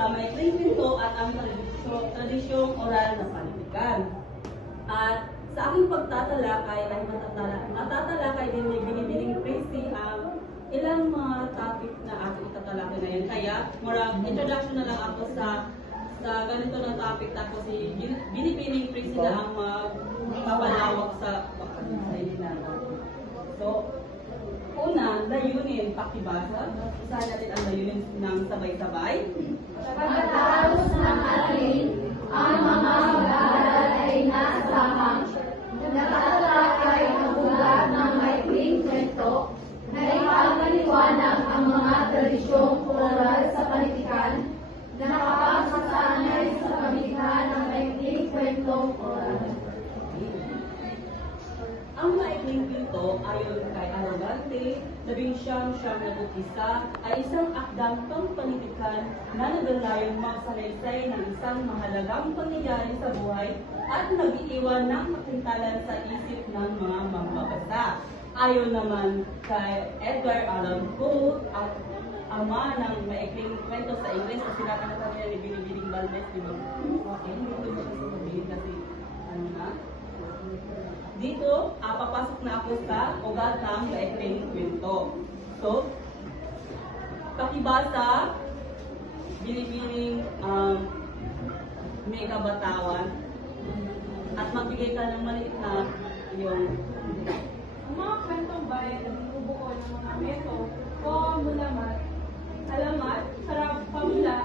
sa maikling kwento at ang tradisyong oral na panitikan. At sa aking pagtatalakay ay matatalakay din ni Binibining Prissy ang ilang mga topic na ating itatalakay ngayon. Kaya, introduction na lang ako sa ganito na topic, tapos si Binibining Prissy na ang magpapalawak sa natin. So, una, layunin, pakibasa. Isahan natin ang layunin ng sabay-sabay. Pagkatapos ng aralin, ang mga mag-aaral ay naasahang nakatalakay ang ugat ng maikling kwento na ipapaliwanag ang mga tradisyong oral sa panitikan na nakapagsasanay sa pamilihan ng maikling kwentong oral. Ang maikling kwento ayon kay Arogante, 1971 ay isang akdang pangpanitikan na naglalayong magsalaysay ng isang mahalagang pangyayari sa buhay at nag-iiwan ng kakintalan sa isip ng mga mambabasa. Ayon naman kay Edgar Allan Poe, ang ama ng maikling kwento sa Ingles, kasi nakakatawa niya ni Binibining Valdez, di ba? Okay, hindi ko siya sasabihin kasi ano na. Dito, papasok na ako sa ugat ng maikling kwento. So, pakibasa, Binibining may kabatawan, at magbigay ka ng maliit na yung ang mga kwentong bayan na binubuo ng mga meto o mulamat, alamat, parabula,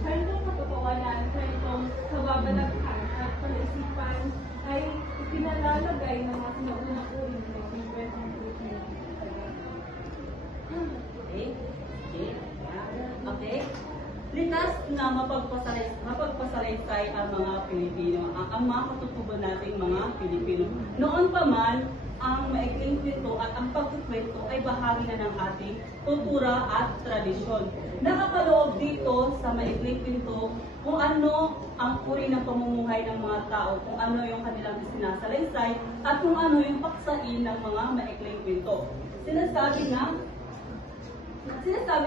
kwentong katotohanan, kwentong kababalaghan at pag-isipan ay ipinalalagay ng mga sinaunang uri ng mga kwentong Okay? Likas na mapagpasalaysay ang mga Pilipino, ang mga katutubo nating mga Pilipino. Noon pa man, ang maikling kwento at ang pagkukwento ay bahagi na ng ating kultura at tradisyon. Nakapaloob dito sa maikling kwento kung ano ang uri ng pamumuhay ng mga tao, kung ano yung kanilang sinasalaysay, at kung ano yung paksain ng mga maikling kwento. Sinasabi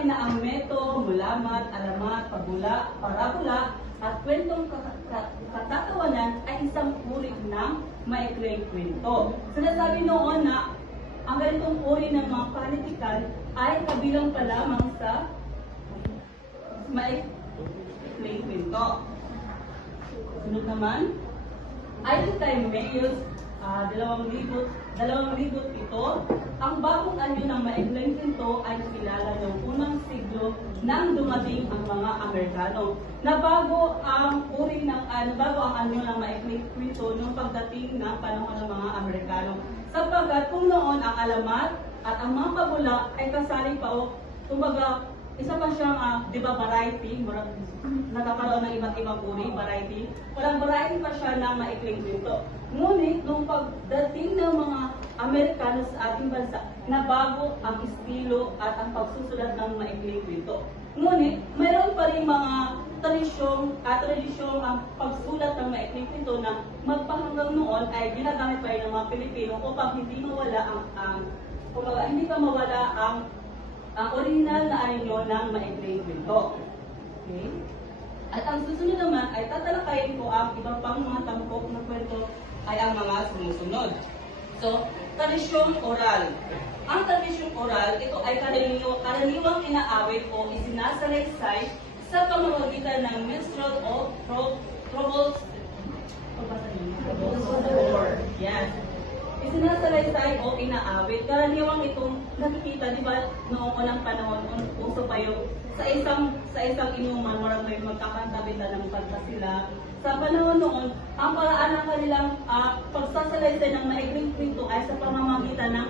na ang meto, mulamat, alamat, parabula, at kwentong katatawanan ay isang uri ng maikling kwento. Sinasabi noon na ang ganitong uri ng mga panitikan ay kabilang pa lamang sa maikling kwento. Sunod naman, ayon kay Mayos, 2007, ang bagong anyo ng maikling kwento ay nakilala noong unang siglo nang dumating ang mga Amerikano. Nabago ang anyo ng maikling kwento nung pagdating ng panahon ng mga Amerikano. Sapagkat kung noon ang alamat at ang mga pabula ay kasali pa o kumbaga isa pa siyang, di ba, variety, nagkakaroon ng iba't ibang uri, variety. Walang variety pa siya ng maikling kwento. Ngunit, nung pagdating ng mga Amerikano sa ating bansa, nabago ang estilo at ang pagsusulat ng maikling kwento. Ngunit, mayroon pa rin mga tradisyong ang pagsulat ng maikling kwento na magpahanggang noon ay ginagamit pa rin ng mga Pilipino upang hindi mawala ang original na anyo ng maikling kwento. Okay? At ang susunod naman ay tatalakayin ko ang ibang pang mga tampok na kwento ay ang mga sumusunod. So, tradisyong oral. Ang tradisyong oral, ito ay karaniwang inaawit o isinasalaysay sa pamamagitan ng minstrel o troubles. Yes. Isinasalaysay o inaawit. Karaniwang itong nakikita, di ba, noong unang panahon, uso pa yung sa isang inuman, marang may magkakantabitan ng kanta sila. Sa panahon noon, ang paraan ng kanilang pagsasalaysay ng maikling kwento ay sa pamamagitan ng